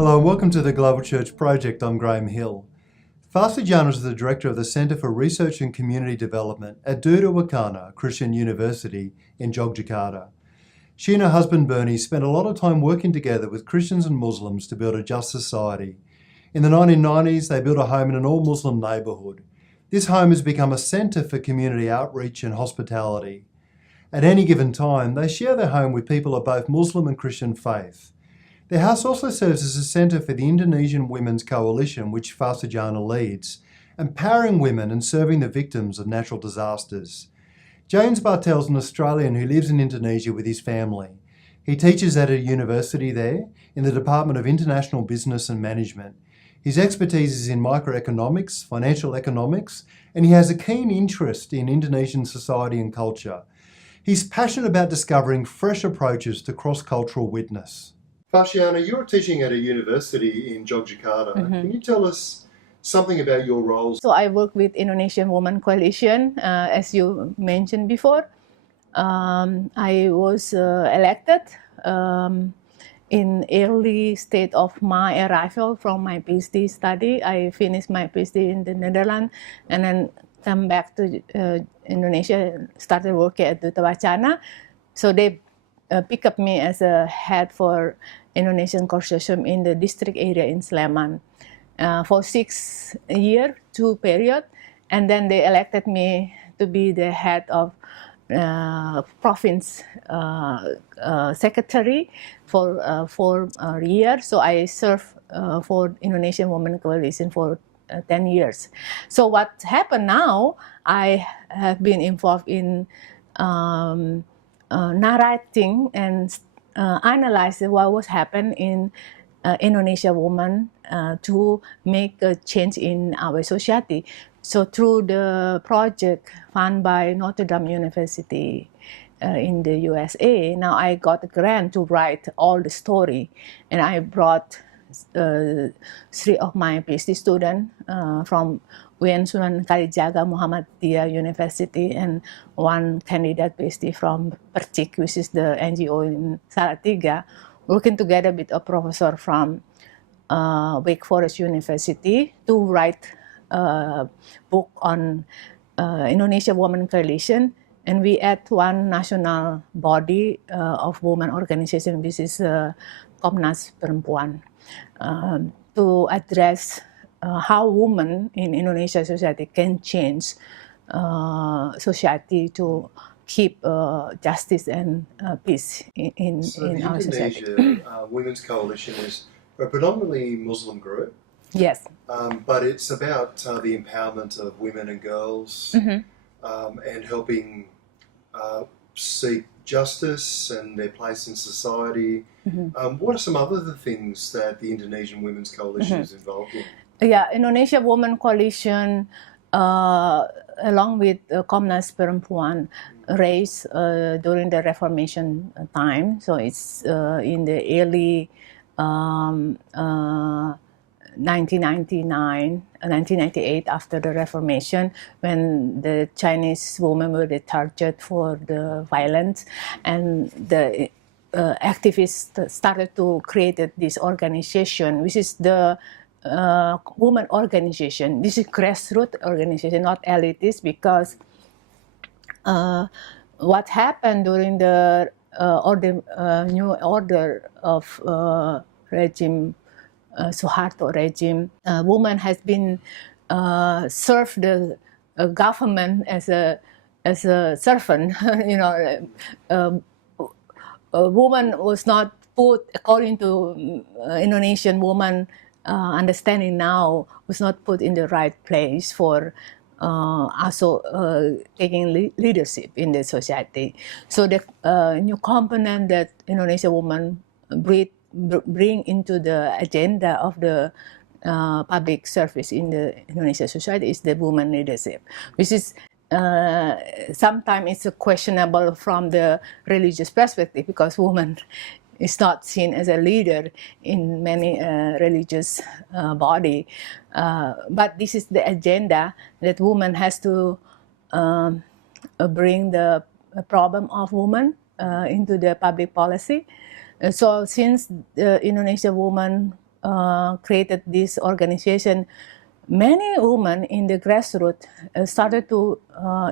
Hello and welcome to the Global Church Project. I'm Graham Hill. Farsijana is the Director of the Centre for Research and Community Development at Duta Wacana Christian University in Yogyakarta. She and her husband Bernie spent a lot of time working together with Christians and Muslims to build a just society. In the 1990s, they built a home in an all-Muslim neighbourhood. This home has become a centre for community outreach and hospitality. At any given time, they share their home with people of both Muslim and Christian faith. Their house also serves as a centre for the Indonesian Women's Coalition, which Farsijana leads, empowering women and serving the victims of natural disasters. James Bartle is an Australian who lives in Indonesia with his family. He teaches at a university there in the Department of International Business and Management. His expertise is in microeconomics, financial economics, and he has a keen interest in Indonesian society and culture. He's passionate about discovering fresh approaches to cross-cultural witness. Farsijana, you're teaching at a university in Yogyakarta. Can you tell us something about your roles? So I work with Indonesian Women Coalition, as you mentioned before. I was elected in early state of my arrival from my PhD study. I finished my PhD in the Netherlands and then come back to Indonesia, started working at Duta Wacana. So they pick up me as a head for Indonesian consortium in the district area in Sleman for 6 years, 2 periods, and then they elected me to be the head of province secretary for 4 years. So I served for Indonesian Women Coalition for 10 years. So what happened now, I have been involved in narrating and analyzing what was happening in Indonesian women to make a change in our society. So through the project funded by Notre Dame University in the USA, now I got a grant to write all the story, and I brought 3 of my PhD students from UN Sunan Kalijaga Muhammadiyah University and 1 candidate PhD from Percik, which is the NGO in Salatiga, working together with a professor from Wake Forest University to write a book on Indonesian Women Coalition. And we add 1 national body of women organization, which is Komnas Perempuan, to address how women in Indonesian society can change society to keep justice and peace in our society. So the Indonesia Women's Coalition is a predominantly Muslim group. Yes. But it's about the empowerment of women and girls and helping seek justice and their place in society. What are some other things that the Indonesian Women's Coalition is involved in? Yeah, Indonesia Women Coalition, along with Komnas Perempuan, raised during the Reformation time. So it's in the early 1998, after the Reformation, when the Chinese women were the target for the violence, and the activists started to create this organization, which is the women organization. This is grassroots organization, not elitist, because what happened during the new order of regime, Suharto regime, woman has been served the government as a servant. A woman was not put, according to Indonesian woman understanding now, was not put in the right place for also taking leadership in the society. So the new component that Indonesian women bring into the agenda of the public service in the Indonesian society is the woman leadership, which is sometimes it's questionable from the religious perspective, because woman is not seen as a leader in many religious body. But this is the agenda that woman has to bring the problem of women into the public policy. So since the Indonesian women created this organization, many women in the grassroots started to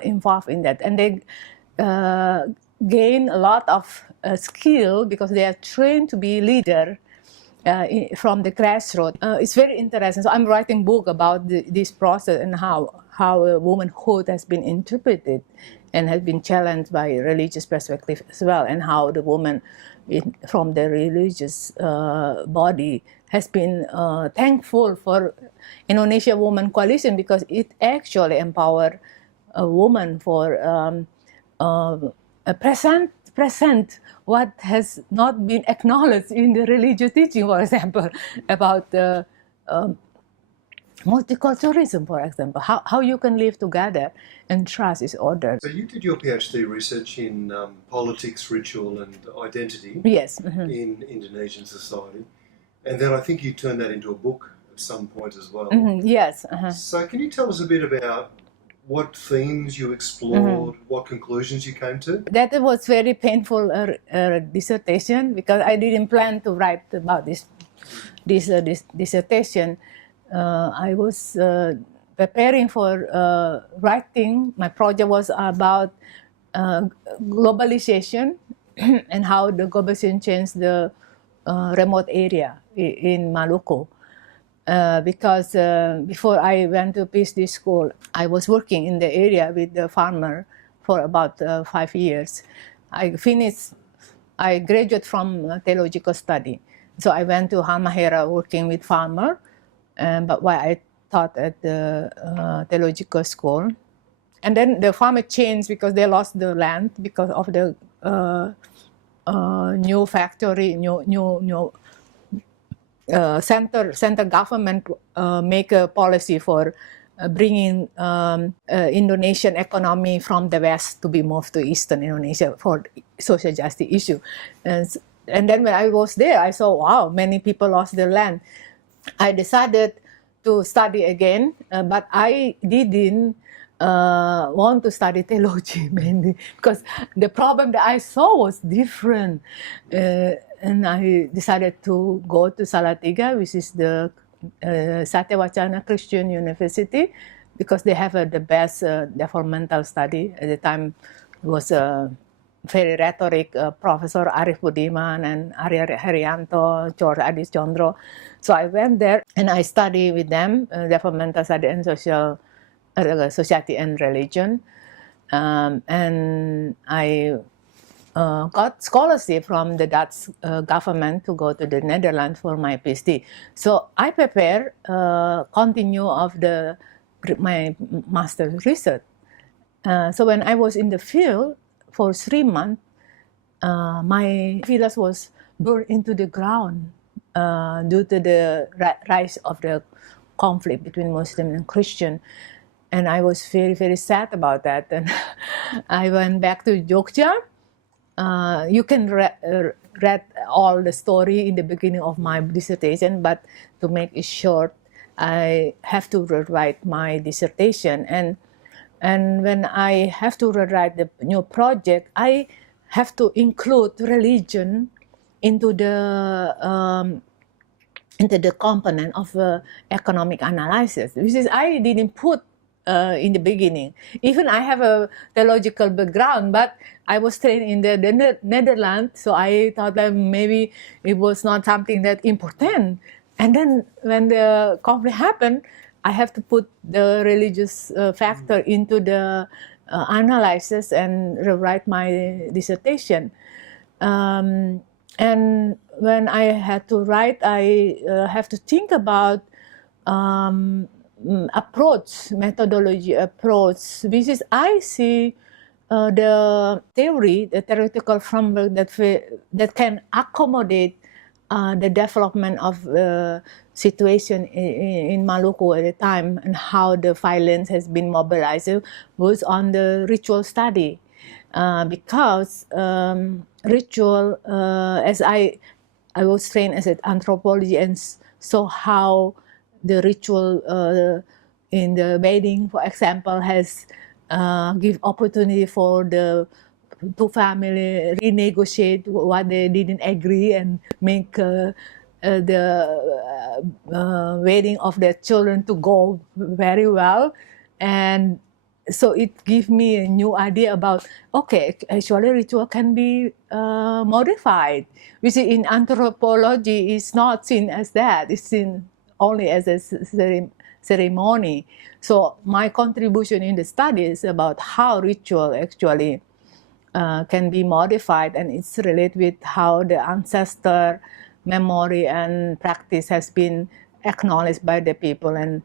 involve in that, and they gain a lot of skill because they are trained to be leader from the grassroots. It's very interesting. So I'm writing book about this process and how womanhood has been interpreted and has been challenged by religious perspective as well, and how the woman from the religious body has been thankful for Indonesia Women Coalition, because it actually empowered a woman for present what has not been acknowledged in the religious teaching, for example, about multiculturalism, for example, how you can live together and trust is ordered. So you did your PhD research in politics, ritual and identity Yes. in Indonesian society, and then I think you turned that into a book at some point as well. Yes. So can you tell us a bit about what themes you explored, what conclusions you came to? That was very painful dissertation, because I didn't plan to write about this dissertation. I was preparing for writing. My project was about globalization and how the globalization changed the remote area in Maluku. Because before I went to PhD school, I was working in the area with the farmer for about 5 years. I graduated from theological study. So I went to Halmahera working with farmer, but while I taught at the theological school. And then the farmer changed because they lost the land because of the new factory, new center government make a policy for bringing Indonesian economy from the west to be moved to eastern Indonesia for social justice issue. And then when I was there, I saw, wow, many people lost their land. I decided to study again, but I didn't want to study theology mainly because the problem that I saw was different. And I decided to go to Salatiga, which is the Duta Wacana Christian University, because they have the best developmental study. At the time, it was a very rhetoric Professor Arif Budiman and Arya Herianto, George Adis Chondro. So I went there and I studied with them, developmental study and society and religion. And I got scholarship from the Dutch government to go to the Netherlands for my PhD. So I prepare continue of my master's research. So when I was in the field for 3 months, my village was burned into the ground due to the rise of the conflict between Muslim and Christian. And I was very, very sad about that. And I went back to Jogja. You can read all the story in the beginning of my dissertation, but to make it short, I have to rewrite my dissertation. And when I have to rewrite the new project, I have to include religion into the component of economic analysis, which is I didn't put in the beginning. Even I have a theological background, but I was trained in the Netherlands, so I thought that maybe it was not something that important. And then when the conflict happened, I have to put the religious factor into the analysis and rewrite my dissertation. And when I had to write, I have to think about methodology approach, which is I see the theoretical framework that can accommodate the development of the situation in Maluku at the time, and how the violence has been mobilized was on the ritual study. Because ritual, as I was trained as an anthropology, and so how the ritual in the wedding, for example, has give opportunity for the two family renegotiate what they didn't agree and make wedding of their children to go very well. And so it gives me a new idea about, okay, actually ritual can be modified, which in anthropology is not seen as that. It's seen only as a ceremony. So my contribution in the study is about how ritual actually can be modified, and it's related with how the ancestor memory and practice has been acknowledged by the people, and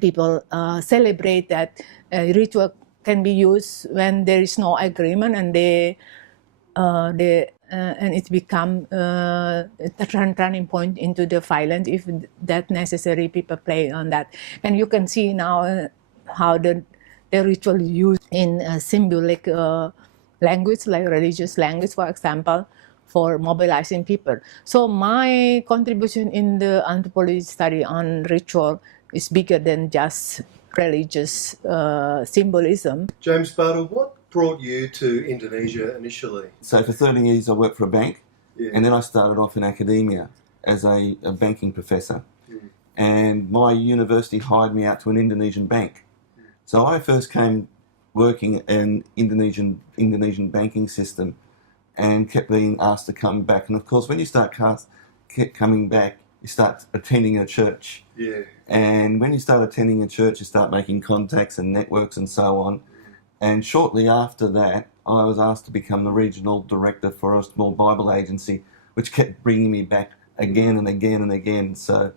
people celebrate that ritual can be used when there is no agreement, and and it become a turning point into the violence if that necessary. People play on that, and you can see now how the ritual used in symbolic language, like religious language, for example, for mobilizing people. So my contribution in the anthropology study on ritual is bigger than just religious symbolism. James Bartle, what brought you to Indonesia initially? So for 13 years I worked for a bank, Yeah. and then I started off in academia as a banking professor. And my university hired me out to an Indonesian bank. So I first came working in Indonesian banking system and kept being asked to come back. And of course, when you start coming back, you start attending a church. Yeah. And when you start attending a church, you start making contacts and networks and so on. And shortly after that, I was asked to become the regional director for a small Bible agency, which kept bringing me back again and again and again. So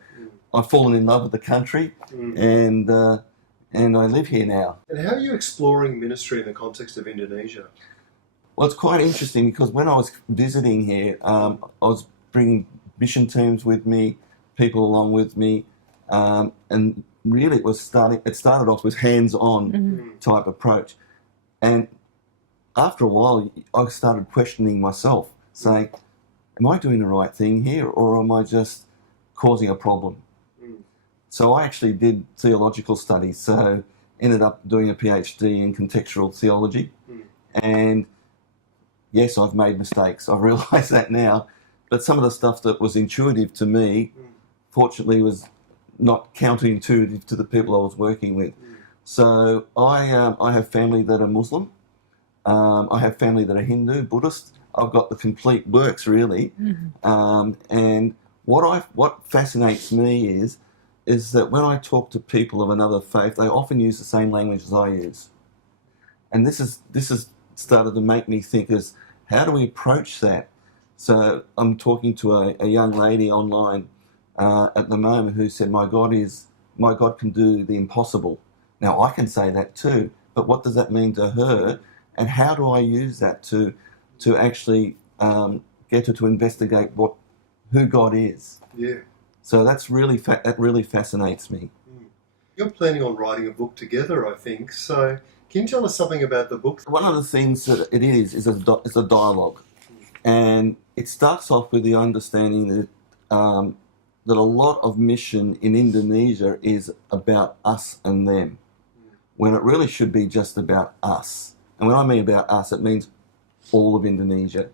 I've fallen in love with the country, and I live here now. And how are you exploring ministry in the context of Indonesia? Well, it's quite interesting because when I was visiting here, I was bringing mission teams with me, people along with me, and really it started off with hands-on type approach. And after a while, I started questioning myself, saying, am I doing the right thing here, or am I just causing a problem? So I actually did theological studies, so ended up doing a PhD in contextual theology. And yes, I've made mistakes. I realise that now. But some of the stuff that was intuitive to me, fortunately, was not counterintuitive to the people I was working with. So I have family that are Muslim. I have family that are Hindu, Buddhist. I've got the complete works, really. And what fascinates me is that when I talk to people of another faith, they often use the same language as I use. And this has started to make me think is, how do we approach that? So I'm talking to a young lady online at the moment who said, my God can do the impossible. Now I can say that too, but what does that mean to her? And how do I use that to actually get her to investigate who God is? Yeah. So that really fascinates me. You're planning on writing a book together, I think. So can you tell us something about the book? One of the things that it is a dialogue. And it starts off with the understanding that that a lot of mission in Indonesia is about us and them, when it really should be just about us. And when I mean about us, it means all of Indonesia.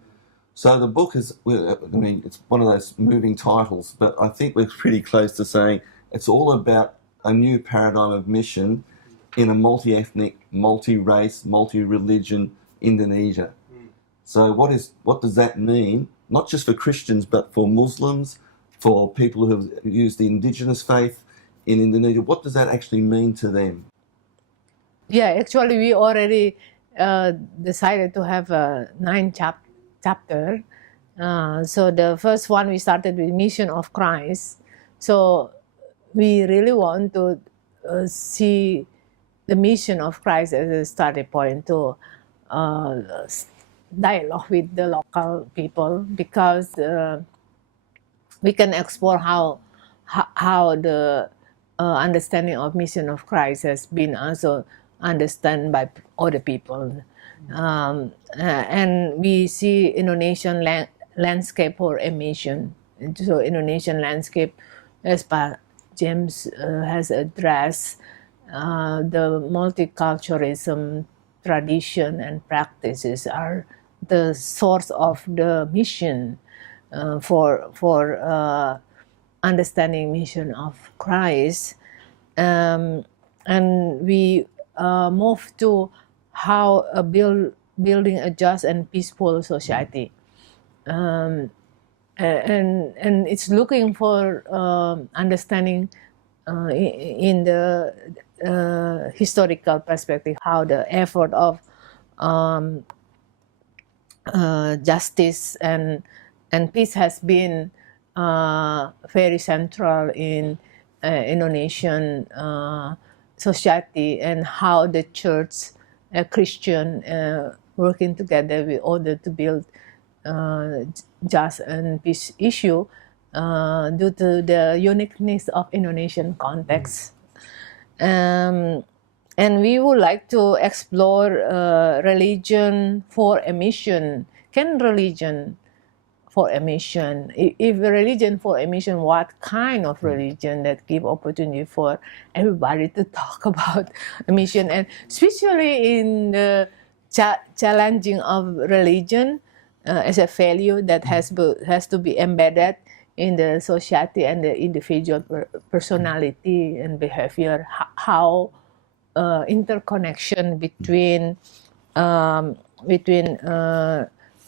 So the book is, it's one of those moving titles, but I think we're pretty close to saying it's all about a new paradigm of mission in a multi-ethnic, multi-race, multi-religion Indonesia. So what does that mean? Not just for Christians, but for Muslims, for people who have used the indigenous faith in Indonesia. What does that actually mean to them? Yeah, actually we already decided to have 9 chapter. So the first one we started with Mission of Christ. So we really want to see the mission of Christ as a starting point to dialogue with the local people, because we can explore how the understanding of mission of Christ has been also understood by other people. And we see Indonesian landscape for a mission. So Indonesian landscape, as James has addressed, the multiculturalism, tradition and practices are the source of the mission. for understanding mission of Christ, and we move to how building a just and peaceful society, and it's looking for understanding in the historical perspective how the effort of justice and peace has been very central in Indonesian society, and how the church, Christian, working together in order to build just and peace issue due to the uniqueness of Indonesian context. And we would like to explore religion for a mission. Can religion for a mission? If religion for a mission, what kind of religion that give opportunity for everybody to talk about a mission, and especially in the challenging of religion as a value that has to be embedded in the society and the individual personality and behavior. How interconnection between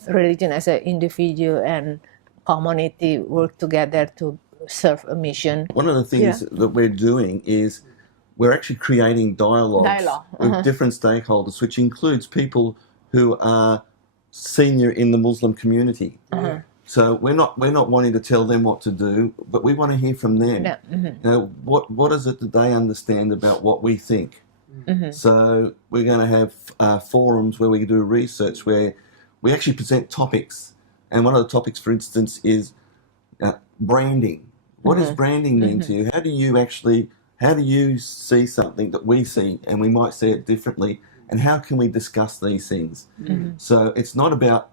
religion as an individual and community work together to serve a mission. One of the things that we're doing is we're actually creating dialogues with different stakeholders, which includes people who are senior in the Muslim community. So we're not wanting to tell them what to do, but we want to hear from them. You know, what is it that they understand about what we think? So we're going to have forums where we do research where we actually present topics, and one of the topics, for instance, is branding. What does branding mean to you? How do you see something that we see, and we might see it differently, and how can we discuss these things? So it's not about,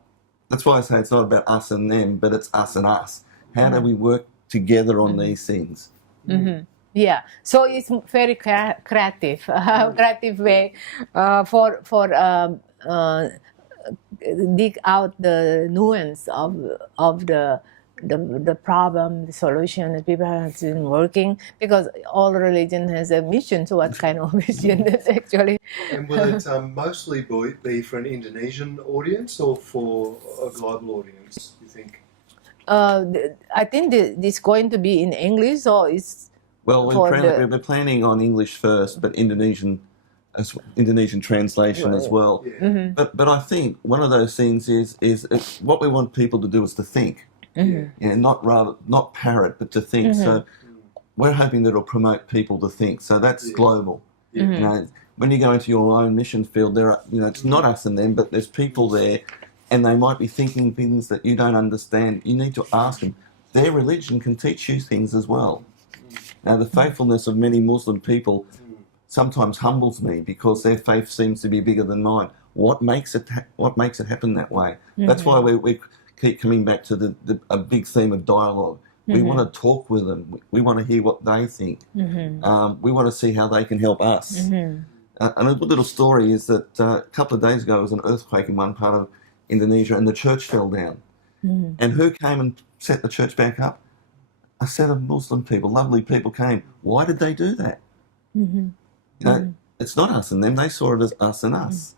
that's why I say it's not about us and them, but it's us and us. How do we work together on these things? Yeah, so it's very creative way for dig out the nuance of the problem, the solution that people have been working, because all religion has a mission. So what kind of mission that's actually? And will it mostly be for an Indonesian audience or for a global audience, you think? I think it's going to be in English, so it's. Well, we're planning on English first, but Indonesian translation as well. But I think one of those things is what we want people to do is to think, not parrot, but to think. So we're hoping that it'll promote people to think. So that's global. You know, when you go into your own mission field, there are, it's not us and them, but there's people there, and they might be thinking things that you don't understand. You need to ask them. Their religion can teach you things as well. Now, the faithfulness of many Muslim people sometimes humbles me because their faith seems to be bigger than mine. What makes it happen that way? That's why we keep coming back to a big theme of dialogue. We want to talk with them. We want to hear what they think. We want to see how they can help us. And a little story is that a couple of days ago there was an earthquake in one part of Indonesia and the church fell down. And who came and set the church back up? A set of Muslim people, lovely people came. Why did they do that? You know, it's not us and them. They saw it as us and us.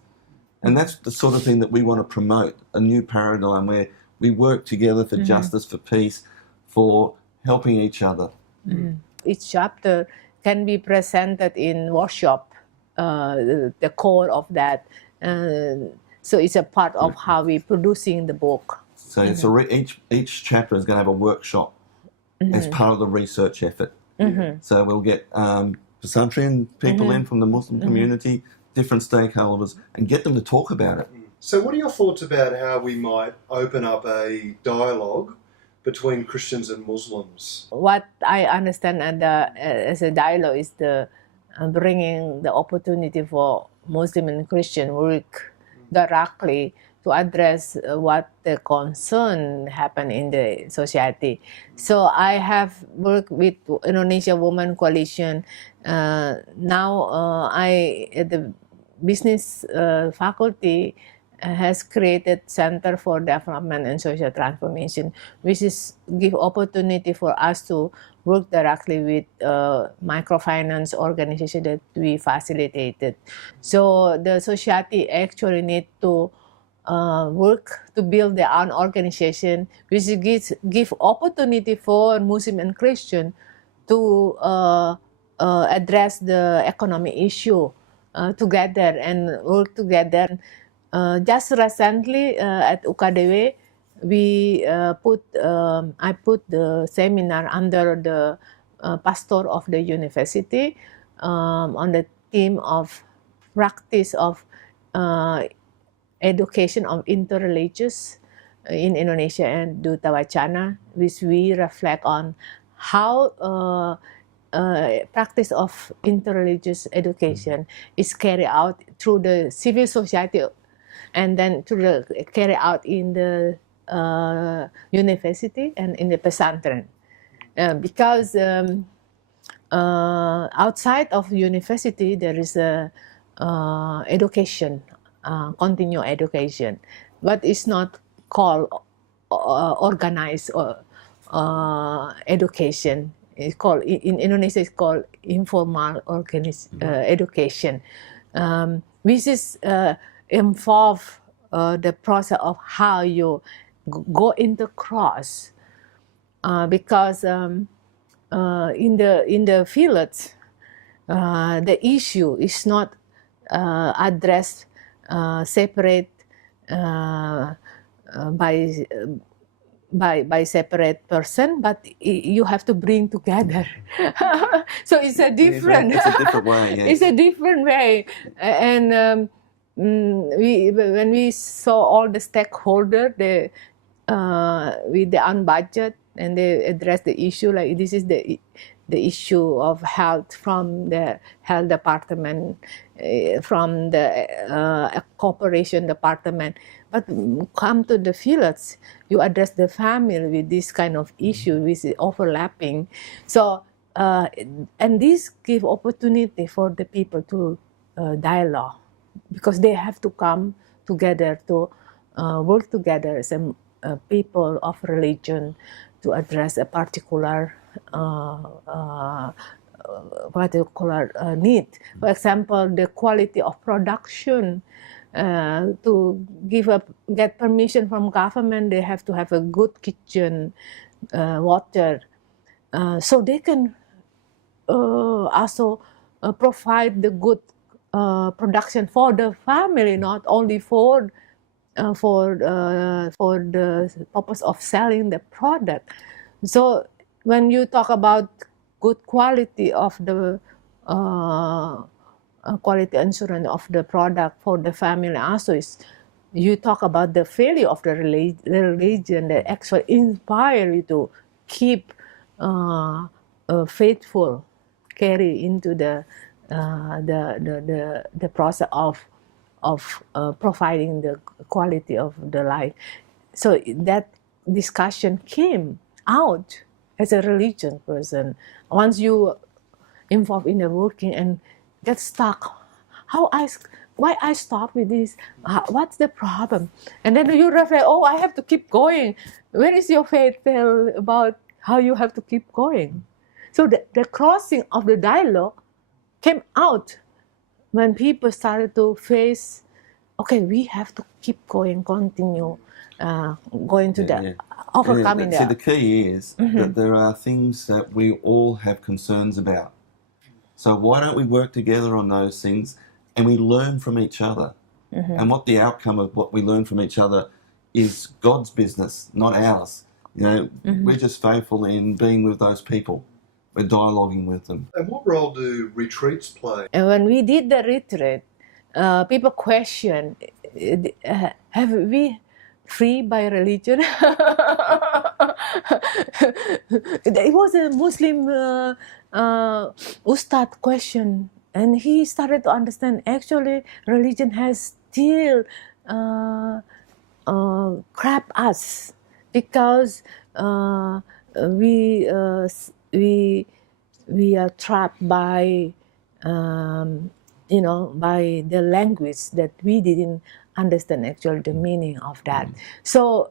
And that's the sort of thing that we want to promote, a new paradigm where we work together for justice, for peace, for helping each other. Each chapter can be presented in workshop, the core of that. So it's a part of how we're producing the book. So each chapter is going to have a workshop as part of the research effort. So we'll get Pesantren people in from the Muslim community, different stakeholders, and get them to talk about it. So what are your thoughts about how we might open up a dialogue between Christians and Muslims? What I understand as a dialogue is the bringing the opportunity for Muslim and Christian work directly to address what the concern happen in the society. So I have worked with Indonesia Women Coalition. Now I at the business faculty has created Center for Development and Social Transformation, which is give opportunity for us to work directly with microfinance organization that we facilitated. So the society actually need to work to build their own organization, which give opportunity for Muslim and Christian to address the economic issue together and work together. Just recently at UKDW, we I put the seminar under the pastor of the university on the theme of practice of education of interreligious in Indonesia and Duta Wacana, which we reflect on how practice of interreligious education is carried out through the civil society and then carried out in the university and in the pesantren. Because outside of university, there is a education, continuing education, but it's not called organized education. It's called in Indonesia. It's called informal education, which is involve the process of how you go into cross, because in the village, the issue is not addressed separate by separate person, but you have to bring together. So it's a different. It's a different way. Yes. It's a different way, and when we saw all the stakeholders, with the own budget, and they address the issue like this is the issue of health from the health department, from the cooperation department. But come to the village, you address the family with this kind of issue, which is overlapping. So, and this give opportunity for the people to dialogue, because they have to come together to work together as people of religion to address a particular need. For example, the quality of production. To get permission from government, they have to have a good kitchen, water, so they can also provide the good production for the family, not only for the purpose of selling the product. So when you talk about good quality of the quality assurance of the product for the family, also is you talk about the value of the religion that actually inspire you to keep faithful, carry into the process of providing the quality of the life. So that discussion came out as a religion person. Once you involved in the working and get stuck, why I stop with this? What's the problem? And then you reflect, oh, I have to keep going. Where is your faith tell about how you have to keep going? So the crossing of the dialogue came out when people started to face, okay, we have to keep going, continue going to overcoming that. See, the key is that there are things that we all have concerns about. So why don't we work together on those things and we learn from each other? And what the outcome of what we learn from each other is God's business, not ours. You know, we're just faithful in being with those people. We're dialoguing with them. And what role do retreats play? And when we did the retreat, people question, have we free by religion? It was a Muslim Ustad question, and he started to understand actually religion has still grab us, because we are trapped by by the language that we didn't understand actually the meaning of that. So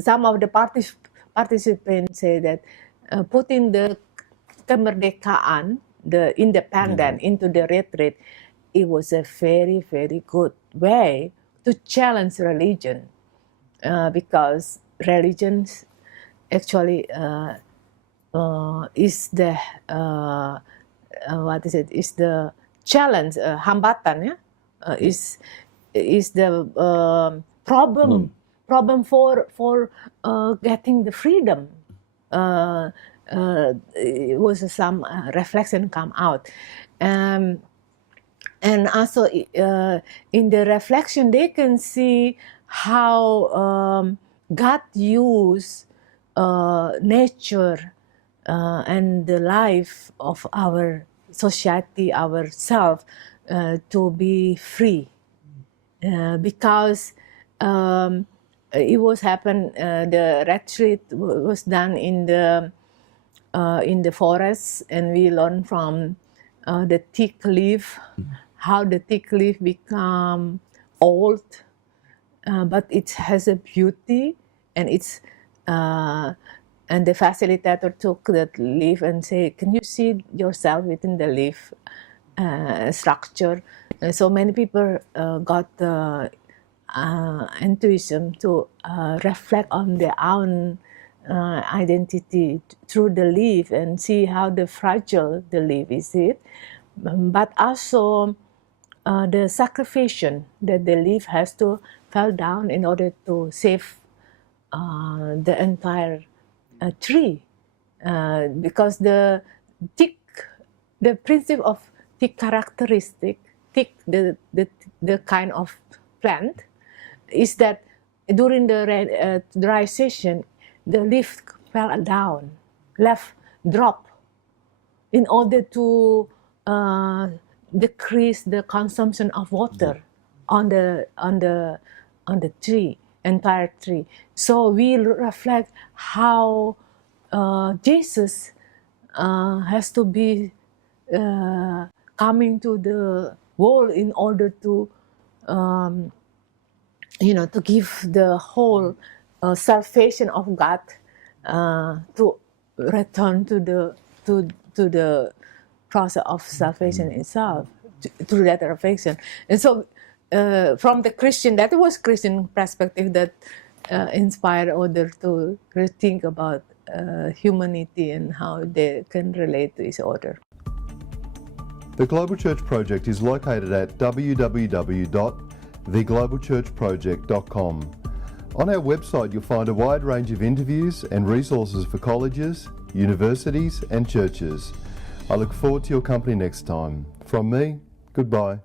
some of the participants say that putting the kemerdekaan, the independent, into the retreat, it was a very, very good way to challenge religion, because religions actually is the is the challenge, hambatan, is the problem for getting the freedom. It was some reflection come out, and also in the reflection they can see how God used nature and the life of our society, ourselves, to be free, because it was happened. The retreat was done in the forest, and we learned from the thick leaf, how the thick leaf become old, but it has a beauty, and it's and the facilitator took that leaf and say, "Can you see yourself within the leaf structure?" And so many people got the intuition to reflect on their own identity through the leaf and see how the fragile the leaf is, but also the sacrifice that the leaf has to fall down in order to save the entire tree, because the principle of thick characteristic, the kind of plant, is that during the dry season, the leaf fell down, drop, in order to decrease the consumption of water on the tree, entire tree. So we reflect how Jesus has to be coming to the world in order to to give the whole salvation of God, to return to the process of salvation itself through that reflection. And so from the Christian, that was Christian perspective that inspired others to rethink about humanity and how they can relate to each other. The Global Church Project is located at www.theglobalchurchproject.com. On our website you'll find a wide range of interviews and resources for colleges, universities and churches. I look forward to your company next time. From me, goodbye.